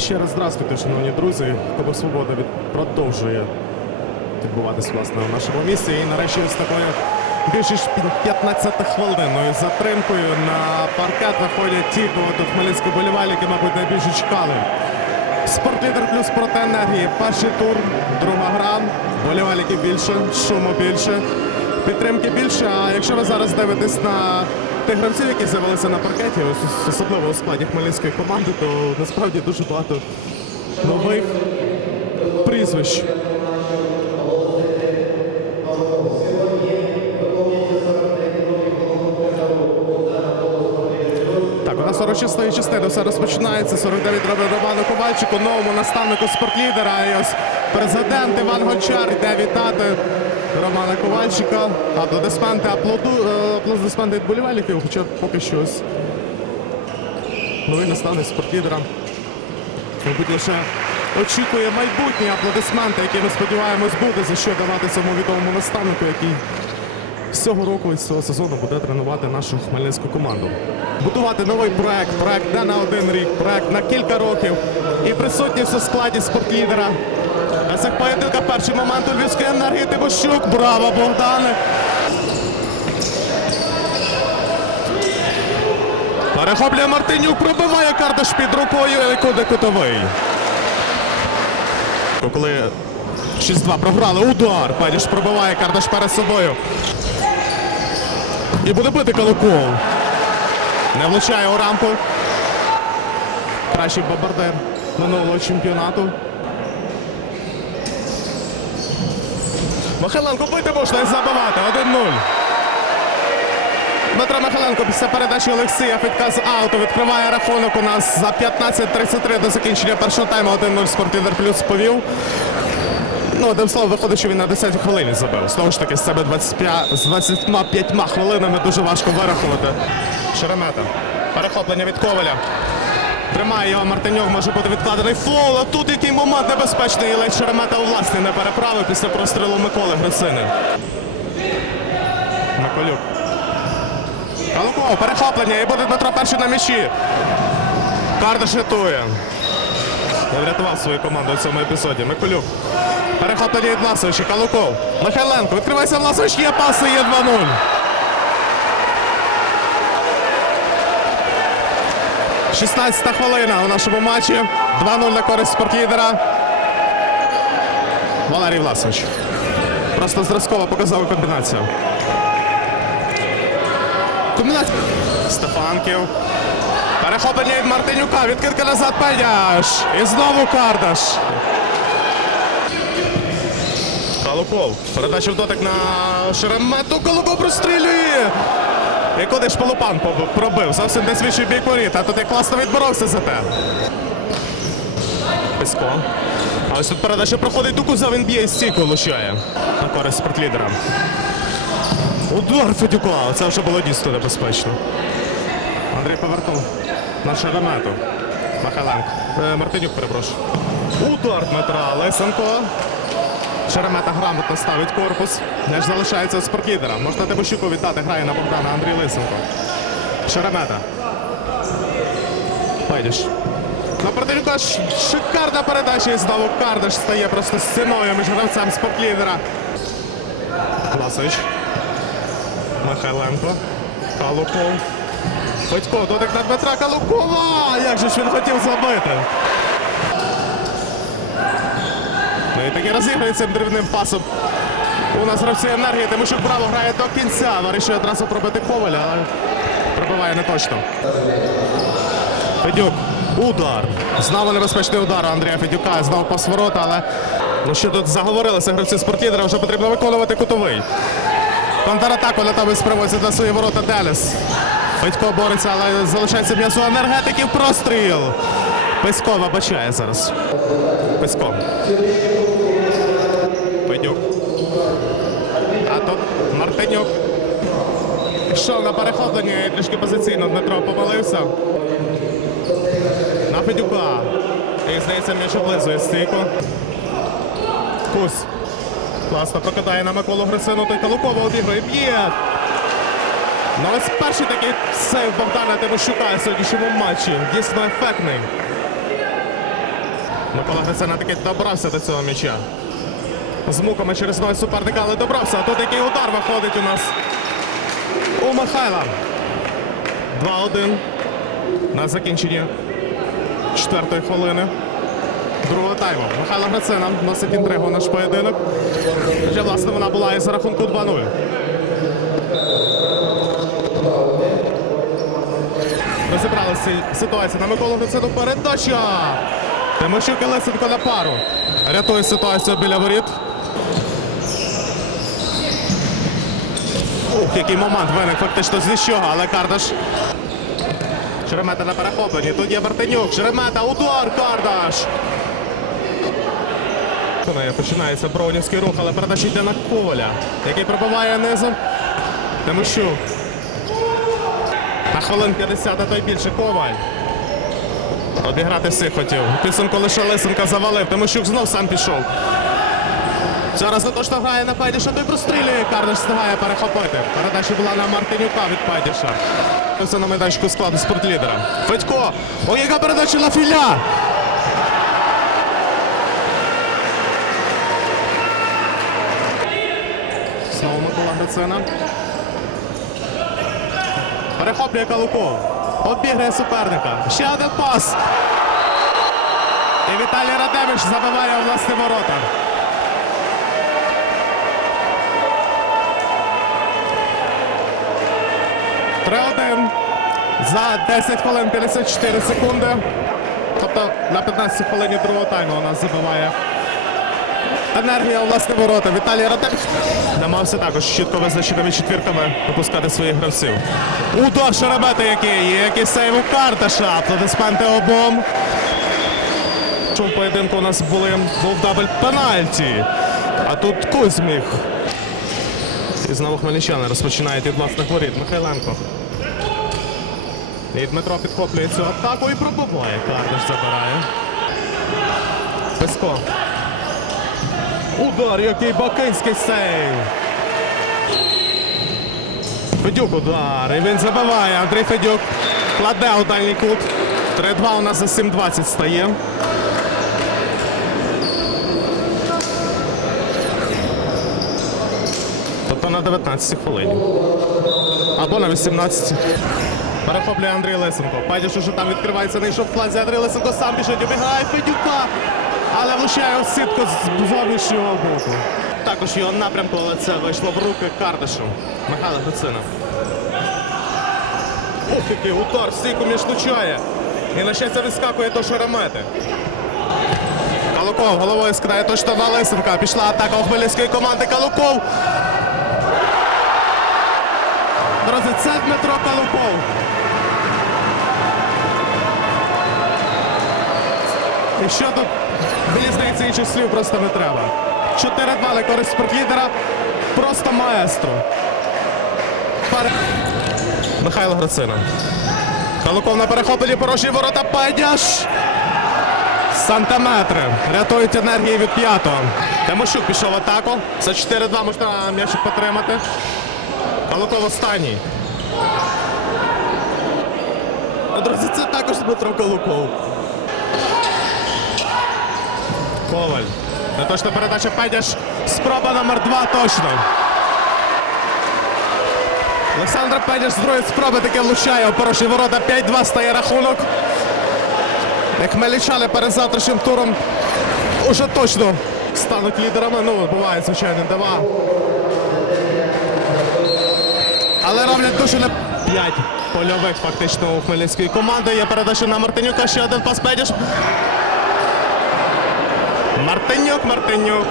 Ще раз здравствуйте, шановні друзі. Кубок Свобода продовжує відбуватись власне в нашому місці. І нарешті з такою більш ніж 15 хвилинною затримкою на паркет виходять ті, кого тут хмельницькі болівальники, мабуть, найбільше чекали. Спортлідер плюс проти енергії. Перший тур, друга гра. Болівальників більше, шуму більше, підтримки більше. А якщо ви зараз дивитесь на тих гравців, які з'явилися на паркеті, особливо у складі хмельницької команди, то насправді дуже багато нових прізвищ. Так, у нас 46-ї частини все розпочинається. 49 робить Роману Ковальчику, новому наставнику спортлідера. І ось президент Іван Гончар йде вітати Романа Ковальчика. Аплодисменти, аплоду, е, аплодисменти від болівальників, хоча поки що ось новий наставник спортлідера. Мабуть, лише очікує майбутні аплодисменти, які ми сподіваємось буде за що давати цьому відомому наставнику, який з цього року і з цього сезону буде тренувати нашу хмельницьку команду. Будувати новий проект, проект не на один рік, проект на кілька років. І присутність у складі спортлідера. На цих поєдинках перший момент у Львівської енергії Тимощук. Браво, Богдане! Перехоплює Мартинюк, пробиває Кардаш під рукою, і куди кутовий. Коли 6-2 програли, удар. Паніш пробиває Кардаш перед собою. І буде бити Калуков. Не влучає у рамку. Кращий бомбардир минулого чемпіонату. Михайленко бити можна і забивати. 1-0. Дмитро Михайленко після передачі Олексія Федька з ауту відкриває рахунок у нас за 15-33 до закінчення першого тайму. 1-0 Спортивер плюс повів. Ну, одним словом, виходить, що він на 10 хвилині забив. Знову ж таки, з себе 25, з 25 хвилинами дуже важко вирахувати. Шеремета. Перехоплення від Коваля. Тримає його Мартиньов, може бути відкладений фол. А тут який момент небезпечний. Ледь Шеремета у власне не переправив після прострілу Миколи Грицини. Миколюк. Калуков, перехоплення і буде Дмитро перший на м'ячі. Кардаш рятує. Не врятував свою команду у цьому епізоді. Миколюк. Перехоплення від Власовича. Калуков. Михайленко. Відкривається Власович. Є паси, є 2-0. Шістнадцята хвилина у нашому матчі. 2-0 на користь спортлідера. Валерій Власович. Просто зразково показав комбінацію. Комбінація. Стефанків. Перехоплення від Мартинюка. Відкидка назад Пеняш. І знову Кардаш. Калуков. Передача в дотик на Шеремету. Калуков прострілює. І куди ж Полупан пробив? Зовсім десь в інший бік воріт. А тут як класно відборовся за те. Песко. А ось тут передача проходить до Куза, він б'є і стійку влучає. На користь спортлідера. Удар Федюка. Це вже було дійсно небезпечно. Андрій повернув на Шеремету. Михайленко. Е, Мартинюк, перепрошую. Удар Дмитра Лисенко. Шеремета грамотно ставить корпус. М'яч залишається у спортлідера. Можна Тимощуку вітати. Грає на Богдана Андрій Лисенко. Шеремета. Пайдіш. На Мартинюка шикарна передача і знову Кардаш стає просто стіною між гравцем спортлідера. Власович. Михайленко. Калуков. Федько, дотик на Дмитра Калукова! Як же ж він хотів забити? Ну таки розігрує цим дрібним пасом. У нас гравці енергії, тому що Браво грає до кінця. Вирішує одразу пробити Коваля, але пробиває не точно. Федюк. Удар. Знову небезпечний удар Андрія Федюка. Знову пас але ну що тут заговорилися гравці спортлідера, вже потрібно виконувати кутовий. Контратаку Лятовий сприводиться на свої ворота Деліс. Федько бореться, але залишається м'ясо енергетиків. Простріл. Песько вибачає зараз. Песько. Федюк. А тут Мартинюк. Пішов на перехоплення і трішки позиційно Дмитро помилився. На Федюка. І здається, м'яч облизує стійку. Кусь. Класно прокидає на Миколу Грицину, той Калукова обігрує. Б'є. Ну ось перший такий сейв Богдана Тимощука у сьогоднішньому матчі. Дійсно ефектний. Микола Грицена таки добрався до цього м'яча. З муками через ноги суперника, але добрався. А тут який удар виходить у нас у Михайла. 2-1 на закінченні четвертої хвилини. Другого тайму. Михайло Грицина носить інтригу наш поєдинок. Хоча, власне, вона була із рахунку 2-0. Розібралися ці ситуації на Миколу Грицину. Передача! Тимощук і Лисенко на пару. Рятує ситуацію біля воріт. Ух, який момент виник фактично з нічого, але Кардаш. Шеремета на перехопленні. Тут є Мартинюк. Шеремета, удар, Кардаш. Починається броунівський рух, але передача йде на Коваля, який пробиває низом. Тимощук. На хвилин 50, а то й більше Коваль. Обіграти всіх хотів. Підсумку лише Лисенка завалив. Тимощук знов сам пішов. Зараз точно грає на Пайдіша, той прострілює. Кардаш встигає перехопити. Передача була на Мартинюка від Пайдіша. Це на майданчику складу спортлідера. Федько! О, яка передача на філя! Знову Микола Грицина. Перехоплює Калуков. Обіграє суперника. Ще один пас. І Віталій Радевич забиває у власні ворота. Три-один. За 10 хвилин 54 секунди. Тобто на 15 хвилині другого тайму у нас забиває енергія у власне ворота. Віталій Радевич намагався також чітко визначеними четвірками випускати своїх гравців. Удар Шеремета який, є, який сейв у Карташа. Аплодисменти обом. В поєдинку у нас були, був дабель пенальті. А тут Кузьміх. І знову хмельничани розпочинають від власних воріт. Михайленко. І Дмитро підхоплює цю атаку і пробиває. Карташ забирає. Песко. Удар, який бакинський сейв. Федюк удар. І він забиває. Андрій Федюк кладе у дальній кут. 3-2 у нас за 7-20 стає. Тобто на 19 хвилині. Або на 18. Перехоплює Андрій Лисенко. Падіш уже там відкривається, не йшов в фланзі. Андрій Лисенко сам біжить, обігає Федюка. Але влучає у сітку з зовнішнього боку. Також його напрямку, але це вийшло в руки Кардашу. Михайло Грицина. Ух, який удар, стійку між влучає. І на щастя відскакує до шеремети. Калуков головою скидає точно на Лисенка. Пішла атака у команди. Калуков. Друзі, це Дмитро Калуков. І що тут, мені здається, інших слів просто не треба. 4-2 на користь спортлідера. Просто маестро. Пере... Михайло Грацина. Калуков на перехопленні порожні ворота Падяш. Сантиметри. Рятують енергії від п'ятого. Тимощук пішов в атаку. За 4-2 можна м'ячик потримати. Калуков останній. Друзі, це також Дмитро Калуков. Коваль. Неточна передача Педяш. Спроба номер два точно. Олександр Педяш з другої спроби таки влучає у порожні ворота. 5-2 стає рахунок. Як хмельничани перед завтрашнім туром уже точно стануть лідерами. Ну, буває, звичайно, дива. Але роблять дуже не 5 польових фактично у хмельницької команди. Є передача на Мартинюка. Ще один пас Педяш. Мартинюк, Мартинюк.